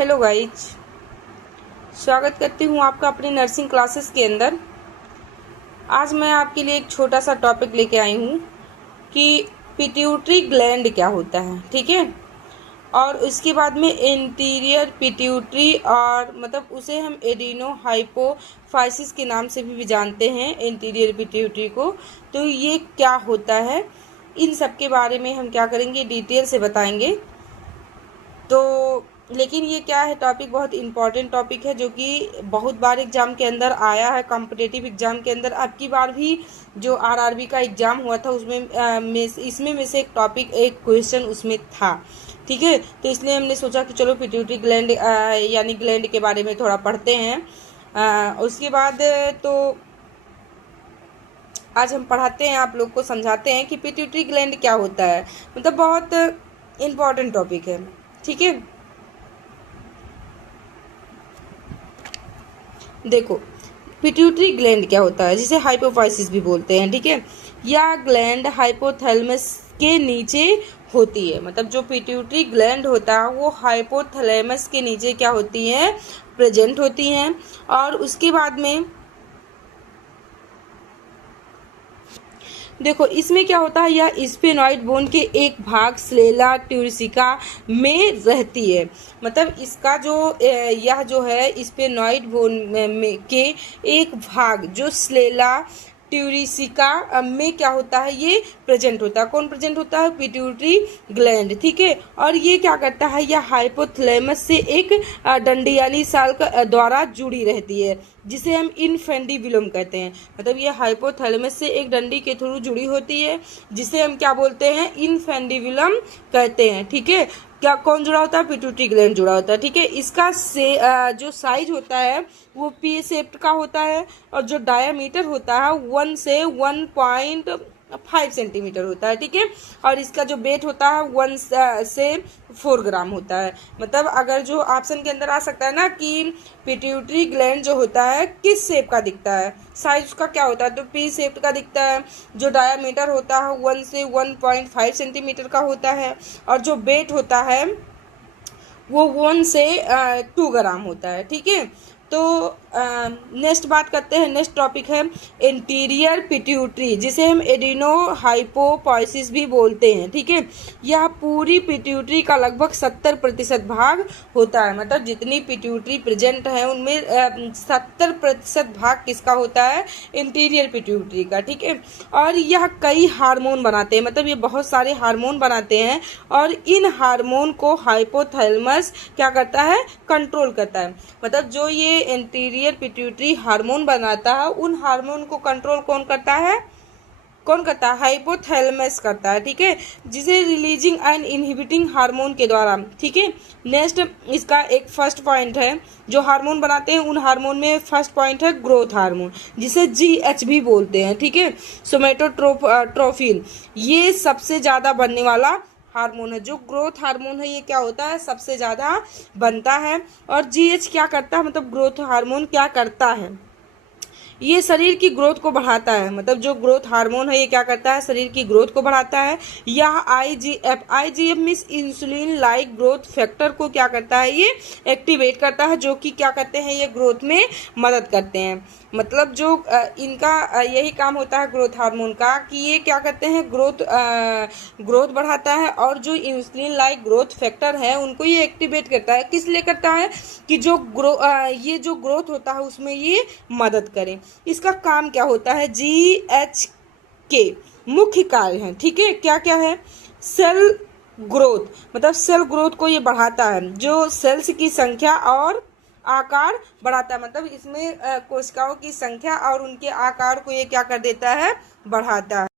Hello guys, स्वागत करती हूँ आपका अपनी नर्सिंग क्लासेस के अंदर। आज मैं आपके लिए एक छोटा सा टॉपिक लेके आई हूँ कि पिट्यूटरी ग्लैंड क्या होता है, ठीक है। और उसके बाद में इंटीरियर पिट्यूटरी, और मतलब उसे हम एडिनो हाइपोफाइसिस के नाम से भी जानते हैं, इंटीरियर पिट्यूटरी को। तो ये क्या होता है, इन सब के बारे में हम क्या करेंगे, डिटेल से बताएंगे। तो लेकिन ये क्या है, टॉपिक बहुत इम्पॉर्टेंट टॉपिक है, जो कि बहुत बार एग्जाम के अंदर आया है, कॉम्पिटिटिव एग्जाम के अंदर। अब की बार भी जो आरआरबी का एग्जाम हुआ था उसमें इसमें में से एक टॉपिक, एक क्वेश्चन उसमें था, ठीक है। तो इसलिए हमने सोचा कि चलो पिट्यूटरी ग्लैंड यानी ग्लैंड के बारे में थोड़ा पढ़ते हैं। उसके बाद तो आज हम पढ़ाते हैं, आप लोग को समझाते हैं कि पिट्यूटरी ग्लैंड क्या होता है। मतलब बहुत इम्पॉर्टेंट टॉपिक है, ठीक है। देखो, पिट्यूटरी ग्लैंड क्या होता है, जिसे हाइपोफाइसिस भी बोलते हैं, ठीक है। यह ग्लैंड हाइपोथैलेमस के नीचे होती है। मतलब जो पिट्यूटरी ग्लैंड होता है वो हाइपोथैलेमस के नीचे क्या होती है, प्रेजेंट होती हैं। और उसके बाद में देखो इसमें क्या होता है, यह स्फेनॉइड बोन के एक भाग स्लेला ट्यूरिसिका में रहती है। मतलब इसका जो यह जो है स्फेनॉइड बोन में के एक भाग जो स्लेला ट्यूरिसिका में क्या होता है, ये प्रेजेंट होता है। कौन प्रेजेंट होता है, पिट्यूटरी ग्लैंड, ठीक है। और ये क्या करता है, यह हाइपोथैलेमस से एक डंडी यानी साल्क द्वारा जुड़ी रहती है, जिसे हम इनफेंडिबुलम कहते हैं। मतलब ये हाइपोथैलेमस से एक डंडी के थ्रू जुड़ी होती है, जिसे हम क्या बोलते हैं, इनफेंडिबुलम कहते हैं, ठीक है। क्या कौन जुड़ा होता है, पिट्यूटरी ग्लैंड जुड़ा होता है, ठीक है। इसका जो साइज होता है वो पी शेप्ड का होता है, और जो डायामीटर होता है 1 से 1.5 सेंटीमीटर होता है, ठीक है। और इसका जो वेट होता है 1 से 4 ग्राम होता है। मतलब अगर जो ऑप्शन के अंदर आ सकता है ना कि पिट्यूटरी ग्लैंड जो होता है किस शेप का दिखता है, साइज उसका क्या होता है, तो पी शेप का दिखता है। जो डायामीटर होता है 1 से 1.5 सेंटीमीटर का होता है, और जो वेट होता है वो 1 से 2 ग्राम होता है, ठीक है। तो नेक्स्ट बात करते हैं, नेक्स्ट टॉपिक है इंटीरियर पिट्यूटरी, जिसे हम एडिनो हाइपोफाइसिस भी बोलते हैं, ठीक है। यह पूरी पिट्यूटरी का लगभग 70% भाग होता है। मतलब जितनी पिट्यूटरी प्रेजेंट है उनमें 70% भाग किसका होता है, इंटीरियर पिट्यूटरी का, ठीक है। और यह कई हार्मोन बनाते हैं, मतलब ये बहुत सारे हार्मोन बनाते हैं, और इन हार्मोन को हाइपोथैलेमस क्या करता है, कंट्रोल करता है। मतलब जो ये इंटीरियर पिट्यूटरी हार्मोन बनाता है, उन हार्मोन को कंट्रोल कौन करता है, हाइपोथैलेमस करता है, ठीक है। जिसे रिलीजिंग एंड इनहिबिटिंग हार्मोन के द्वारा, ठीक है। नेक्स्ट इसका एक फर्स्ट पॉइंट है, जो हार्मोन बनाते हैं उन हार्मोन में फर्स्ट पॉइंट है ग्रोथ हार्मोन, जिसे GH भी बोलते हैं, ठीक है। सोमेटोट्रोफिन ये सबसे ज्यादा बनने वाला हार्मोन है। जो ग्रोथ हार्मोन है ये क्या होता है, सबसे ज्यादा बनता है। और GH क्या करता है, मतलब ग्रोथ हार्मोन क्या करता है, ये शरीर की ग्रोथ को बढ़ाता है। मतलब जो ग्रोथ हार्मोन है ये क्या करता है, शरीर की ग्रोथ को बढ़ाता है। यह IGF means insulin like growth factor को क्या करता है, ये एक्टिवेट करता है, जो कि क्या करते हैं, ये ग्रोथ में मदद करते हैं। मतलब जो इनका यही काम होता है ग्रोथ हार्मोन का, कि ये क्या करते हैं, ग्रोथ बढ़ाता है। और जो इंसुलिन लाइक ग्रोथ फैक्टर है उनको ये एक्टिवेट करता है। किस लिए करता है, कि जो ये जो ग्रोथ होता है उसमें ये मदद करें। इसका काम क्या होता है, GH के मुख्य कार्य हैं, ठीक है। क्या क्या है, सेल ग्रोथ, मतलब सेल ग्रोथ को ये बढ़ाता है, जो सेल्स की संख्या और आकार बढ़ाता है। मतलब इसमें कोशिकाओं की संख्या और उनके आकार को ये क्या कर देता है, बढ़ाता है।